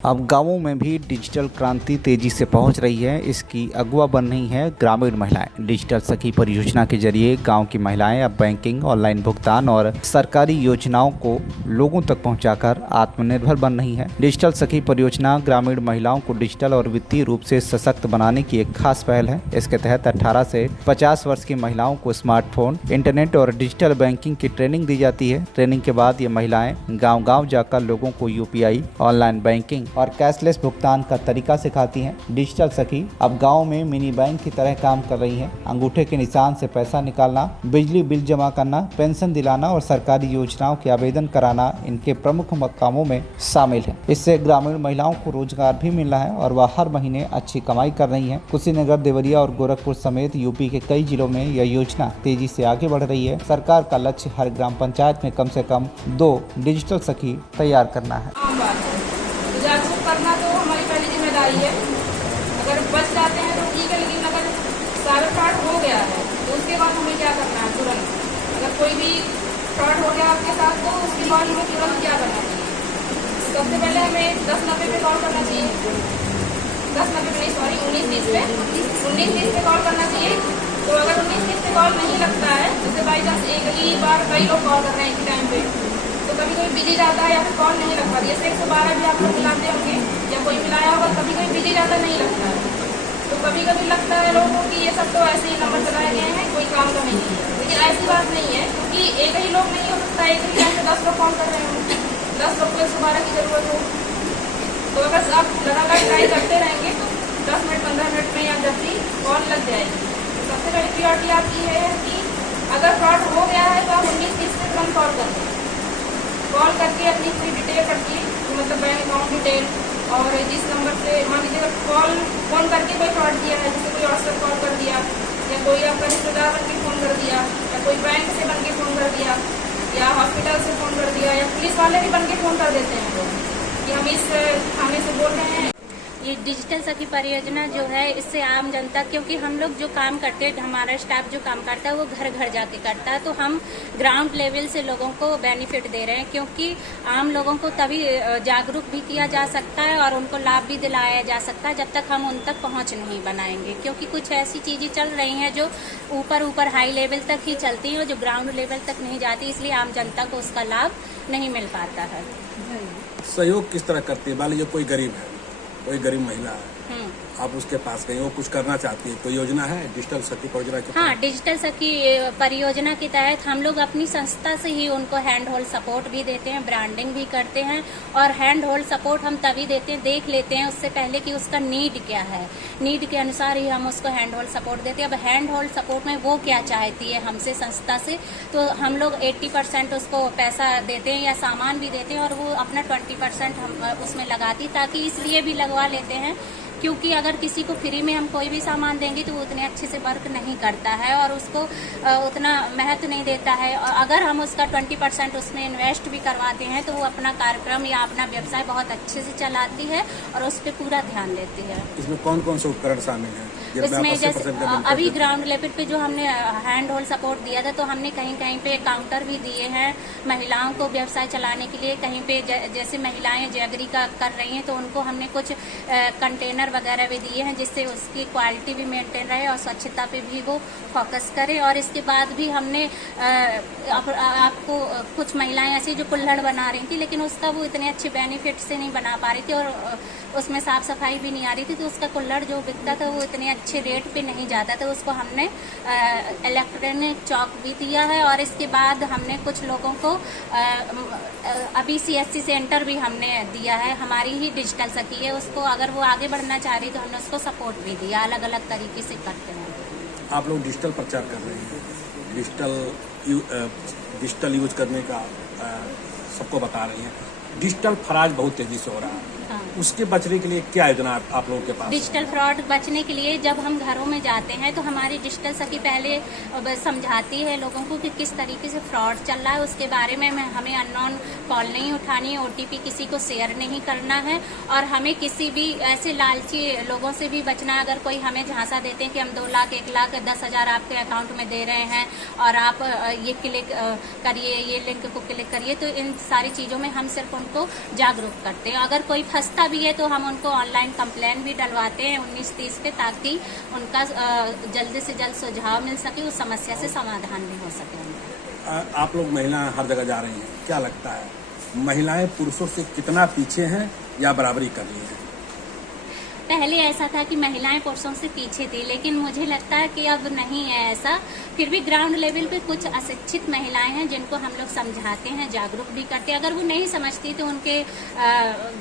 अब गांवों में भी डिजिटल क्रांति तेजी से पहुंच रही है। इसकी अगुवा बन रही हैं ग्रामीण महिलाएं। डिजिटल सखी परियोजना के जरिए गांव की महिलाएं अब बैंकिंग, ऑनलाइन भुगतान और सरकारी योजनाओं को लोगों तक पहुंचाकर आत्मनिर्भर बन रही हैं। डिजिटल सखी परियोजना ग्रामीण महिलाओं को डिजिटल और वित्तीय रूप से सशक्त बनाने की एक खास पहल है। इसके तहत 18 से 50 वर्ष की महिलाओं को स्मार्टफोन, इंटरनेट और डिजिटल बैंकिंग की ट्रेनिंग दी जाती है। ट्रेनिंग के बाद ये महिलाएं गाँव-गाँव जाकर लोगों को यूपीआई, ऑनलाइन बैंकिंग और कैशलेस भुगतान का तरीका सिखाती हैं। डिजिटल सखी अब गांव में मिनी बैंक की तरह काम कर रही हैं। अंगूठे के निशान से पैसा निकालना, बिजली बिल जमा करना, पेंशन दिलाना और सरकारी योजनाओं के आवेदन कराना इनके प्रमुख कामों में शामिल है। इससे ग्रामीण महिलाओं को रोजगार भी मिल रहा है और वह हर महीने अच्छी कमाई कर रही हैं। कुशीनगर, देवरिया और गोरखपुर समेत यूपी के कई जिलों में यह योजना तेजी से आगे बढ़ रही है। सरकार का लक्ष्य हर ग्राम पंचायत में कम से कम 2 डिजिटल सखी तैयार करना है। जागरूक करना तो हमारी पहली जिम्मेदारी है। अगर बच जाते हैं तो ठीक है, लेकिन अगर सारा फ्रॉड हो गया है तो उसके बाद हमें क्या करना है? तुरंत अगर कोई भी फ्रॉड हो गया आपके साथ तो उसके बाद हमें तुरंत क्या करना चाहिए? सबसे पहले हमें 1090 पे कॉल करना चाहिए। 1090 पे नहीं, सॉरी 1920 पे कॉल करना चाहिए। तो अगर 1920 पे कॉल नहीं लगता है, जैसे बाई चांस एक ही बार कई लोग कॉल कर रहे हैं एक ही टाइम पे, तो कभी कोई बिजी जाता है या फिर कॉल नहीं लगता। जैसे 112 भी आप लोग मिलाते होंगे या कोई मिलाया होगा, कभी कोई बिजी जाता नहीं लगता है। तो कभी कभी लगता है लोगों को कि ये सब तो ऐसे ही नंबर चलाए गए हैं, कोई काम तो नहीं है। लेकिन ऐसी बात नहीं है, क्योंकि एक ही लोग नहीं हो सकता, एक ही टाइम पे 10 लोग कॉल कर रहे हो, 10 लोग को 112 की जरूरत हो। तो अगर आप लगातार ट्राई करते रहेंगे तो 10 मिनट 15 मिनट में या जब भी कॉल लग जाएगी। तो सबसे बड़ी प्रियोरिटी आपकी है कि अगर फ्रॉड हो गया है तो आप 1930 पे तुरंत कॉल कर दें। कॉल करके अपनी पूरी डिटेल रखिए, मतलब बैंक अकाउंट डिटेल, और जिस नंबर से मान लीजिए फ़ोन करके कोई फ्रॉड किया है, जैसे कोई व्हाट्सएप कॉल कर दिया या कोई आपका रिश्तेदार बन के फ़ोन कर दिया या कोई बैंक से बन के फ़ोन कर दिया या हॉस्पिटल से फ़ोन कर दिया या पुलिस वाले भी बन के फ़ोन कर देते हैं लोग कि हम इस थाने से बोल रहे हैं। ये डिजिटल सखी परियोजना जो है, इससे आम जनता, क्योंकि हम लोग जो काम करते हैं, हमारा स्टाफ जो काम करता है वो घर घर जाके करता है, तो हम ग्राउंड लेवल से लोगों को बेनिफिट दे रहे हैं। क्योंकि आम लोगों को तभी जागरूक भी किया जा सकता है और उनको लाभ भी दिलाया जा सकता है जब तक हम उन तक पहुंच नहीं बनाएंगे। क्योंकि कुछ ऐसी चीजें चल रही हैं जो ऊपर हाई लेवल तक ही चलती हैं और जो ग्राउंड लेवल तक नहीं जाती, इसलिए आम जनता को उसका लाभ नहीं मिल पाता है। सहयोग किस तरह करती है? मान लीजिए कोई गरीब है, कोई गरीब महिला है, आप उसके पास गए, वो कुछ करना चाहती है, कोई योजना है डिजिटल सखी परियोजना की? हाँ, डिजिटल सखी परियोजना के तहत हम लोग अपनी संस्था से ही उनको हैंड होल्ड सपोर्ट भी देते हैं, ब्रांडिंग भी करते हैं। और हैंड होल्ड सपोर्ट हम तभी देते हैं, देख लेते हैं उससे पहले कि उसका नीड क्या है, नीड के अनुसार ही हम उसको हैंड होल्ड सपोर्ट देते हैं। अब हैंड होल्ड सपोर्ट में वो क्या चाहती है हमसे संस्था से, तो हम लोग 80% उसको पैसा देते हैं या सामान भी देते हैं और वो अपना 20% हम उसमें लगाती, ताकि इसलिए भी लगवा लेते हैं क्योंकि अगर किसी को फ्री में हम कोई भी सामान देंगे तो वो उतने अच्छे से वर्क नहीं करता है और उसको उतना महत्व नहीं देता है। और अगर हम उसका 20% उसमें इन्वेस्ट भी करवाते हैं तो वो अपना कार्यक्रम या अपना व्यवसाय बहुत अच्छे से चलाती है और उस पर पूरा ध्यान देती है। इसमें कौन कौन से उपकरण शामिल हैं? इसमें जैसे अभी ग्राउंड लेवल पे जो हमने हैंड होल्ड सपोर्ट दिया था, तो हमने कहीं कहीं पे काउंटर भी दिए हैं महिलाओं को व्यवसाय चलाने के लिए। कहीं पे जैसे महिलाएं जैगरी का कर रही हैं तो उनको हमने कुछ कंटेनर वगैरह भी दिए हैं जिससे उसकी क्वालिटी भी मेंटेन रहे और स्वच्छता पे भी वो फोकस करे। और इसके बाद भी हमने आपको कुछ महिलाएं ऐसी जो कुल्हड़ बना रही थी, लेकिन उसका वो इतने अच्छे बेनिफिट से नहीं बना पा रही थी और उसमें साफ सफाई भी नहीं आ रही थी, तो उसका कुल्हड़ जो बिकता था वो इतने अच्छे रेट पे नहीं जाता था। उसको हमने इलेक्ट्रॉनिक चौक भी दिया है। और इसके बाद हमने कुछ लोगों को अभी CSC सेंटर भी हमने दिया है, हमारी ही डिजिटल सखी है, उसको अगर वो आगे बढ़ना चाह रही तो हमने उसको सपोर्ट भी दिया। अलग अलग तरीके से करते हैं। आप लोग डिजिटल प्रचार कर रहे हैं, डिजिटल यूज करने का सबको बता रही हैं। डिजिटल फ्रॉड बहुत तेजी से हो रहा है, हाँ। उसके बचने के लिए क्या योजना आप लोगों के पास? डिजिटल फ्रॉड बचने के लिए जब हम घरों में जाते हैं तो हमारी डिजिटल सखी पहले समझाती है लोगों को कि किस तरीके से फ्रॉड चल रहा है, उसके बारे में हमें अननोन कॉल नहीं उठानी है, OTP किसी को शेयर नहीं करना है और हमें किसी भी ऐसे लालची लोगों से भी बचना है। अगर कोई हमें झांसा देते हैं कि हम 2 लाख 1 लाख 10,000 आपके अकाउंट में दे रहे हैं और आप ये क्लिक करिए, ये लिंक को क्लिक करिए, तो इन सारी चीज़ों में हम सिर्फ उनको जागरूक करते हैं। अगर कोई फंसता भी है तो हम उनको ऑनलाइन कंप्लेन भी डलवाते हैं 1930 पे, ताकि उनका जल्द से जल्द सुझाव मिल सके, उस समस्या से समाधान भी हो सके उनका। आप लोग महिलाएं हर जगह जा रही हैं, क्या लगता है महिलाएं पुरुषों से कितना पीछे हैं या बराबरी कर रही हैं? पहले ऐसा था कि महिलाएं पुरुषों से पीछे थी, लेकिन मुझे लगता है कि अब नहीं है ऐसा। फिर भी ग्राउंड लेवल पे कुछ अशिक्षित महिलाएं हैं जिनको हम लोग समझाते हैं, जागरूक भी करते हैं। अगर वो नहीं समझती तो उनके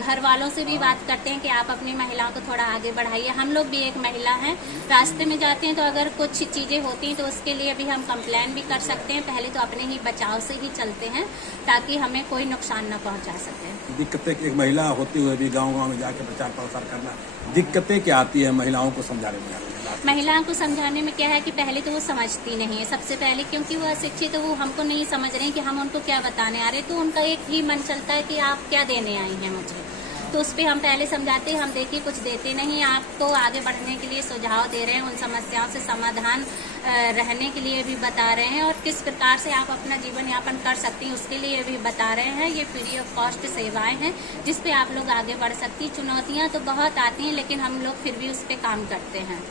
घर वालों से भी बात करते हैं कि आप अपनी महिलाओं को थोड़ा आगे बढ़ाइए। हम लोग भी एक महिला हैं, रास्ते में जाते हैं तो अगर कुछ चीज़ें होती हैं तो उसके लिए भी हम कंप्लेन भी कर सकते हैं। पहले तो अपने ही बचाव से ही चलते हैं ताकि हमें कोई नुकसान न पहुँचा सके। दिक्कतें एक महिला होते हुए भी गाँव में जाके प्रचार प्रसार करना, दिक्कतें क्या आती है महिलाओं को समझाने में? महिलाओं को समझाने में क्या है कि पहले तो वो समझती नहीं है, सबसे पहले, क्योंकि वो अशिक्षित है, वो हमको नहीं समझ रहे हैं कि हम उनको क्या बताने आ रहे हैं। तो उनका एक ही मन चलता है कि आप क्या देने आई हैं मुझे, तो उस पर हम पहले समझाते हैं। हम देखिए कुछ देते नहीं, आपको आगे बढ़ने के लिए सुझाव दे रहे हैं, उन समस्याओं से समाधान रहने के लिए भी बता रहे हैं और किस प्रकार से आप अपना जीवन यापन कर सकती हैं उसके लिए भी बता रहे हैं। ये फ्री ऑफ कॉस्ट सेवाएं हैं जिस पे आप लोग आगे बढ़ सकती हैं। चुनौतियां तो बहुत आती हैं लेकिन हम लोग फिर भी उस पर काम करते हैं।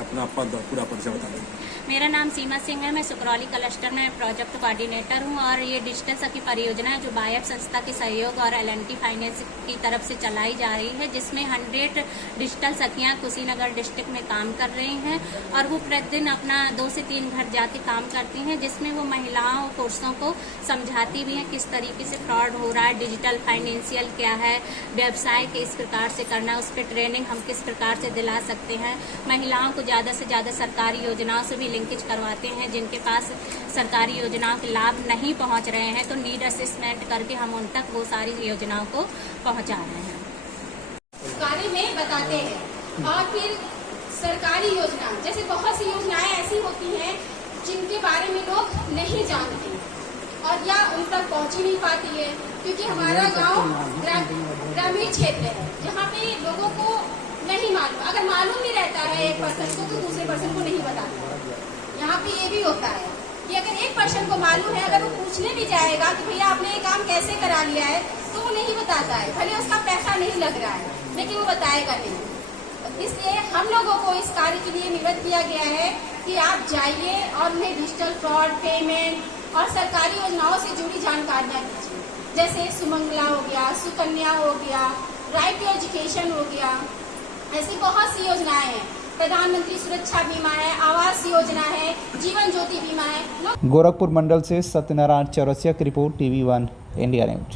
अपना पद और पूरा परिचय बता दें। मेरा नाम सीमा सिंह है, मैं सुकरौली क्लस्टर में प्रोजेक्ट कोऑर्डिनेटर हूं और ये डिजिटल सखी परियोजना है जो बायफ संस्था के सहयोग और एल&टी फाइनेंस की तरफ से चलाई जा रही है, जिसमें 100 डिजिटल सखियां कुशीनगर डिस्ट्रिक्ट में काम कर रही हैं और वो प्रतिदिन अपना 2 से 3 घर जाके काम करती हैं, जिसमें वो महिलाओं और पुरुषों को समझाती भी हैं किस तरीके से फ्रॉड हो रहा है, डिजिटल फाइनेंशियल क्या है, व्यवसाय किस प्रकार से करना है, उस पर ट्रेनिंग हम किस प्रकार से दिला सकते हैं। महिलाओं को ज़्यादा से ज़्यादा सरकारी योजनाओं से भी लिंकेज करवाते हैं। जिनके पास सरकारी योजनाओं के लाभ नहीं पहुंच रहे हैं तो नीड असेसमेंट करके हम उन तक वो सारी योजनाओं को पहुंचा रहे हैं। कार्य में बताते हैं और फिर सरकारी योजना, जैसे बहुत सी योजनाएं ऐसी होती हैं जिनके बारे में लोग नहीं जानते और या उन तक पहुंच ही नहीं पाती है, क्योंकि हमारा गाँव ग्रामीण क्षेत्र है जहाँ पे लोगों को नहीं मालूम। अगर मालूम भी रहता है एक पर्सन को तो दूसरे पर्सन को नहीं बताता। यहाँ पे ये भी होता है कि अगर एक पर्सन को मालूम है, अगर वो पूछने भी जाएगा कि भैया आपने ये काम कैसे करा लिया है, तो वो नहीं बताता है। भले उसका पैसा नहीं लग रहा है लेकिन वो बताएगा नहीं। इसलिए हम लोगों को इस कार्य के लिए निवेदन किया गया है कि आप जाइए और उन्हें डिजिटल फ्रॉड, पेमेंट और सरकारी योजनाओं से जुड़ी जानकारियाँ दीजिए, जैसे सुमंगला हो गया, सुकन्या हो गया, राइट टू एजुकेशन हो गया। ऐसी बहुत सी योजनाएं हैं, प्रधानमंत्री सुरक्षा बीमा है, आवास योजना है, जीवन ज्योति बीमा है। गोरखपुर मंडल से सत्यनारायण चौरसिया की रिपोर्ट, TV1 इंडिया न्यूज।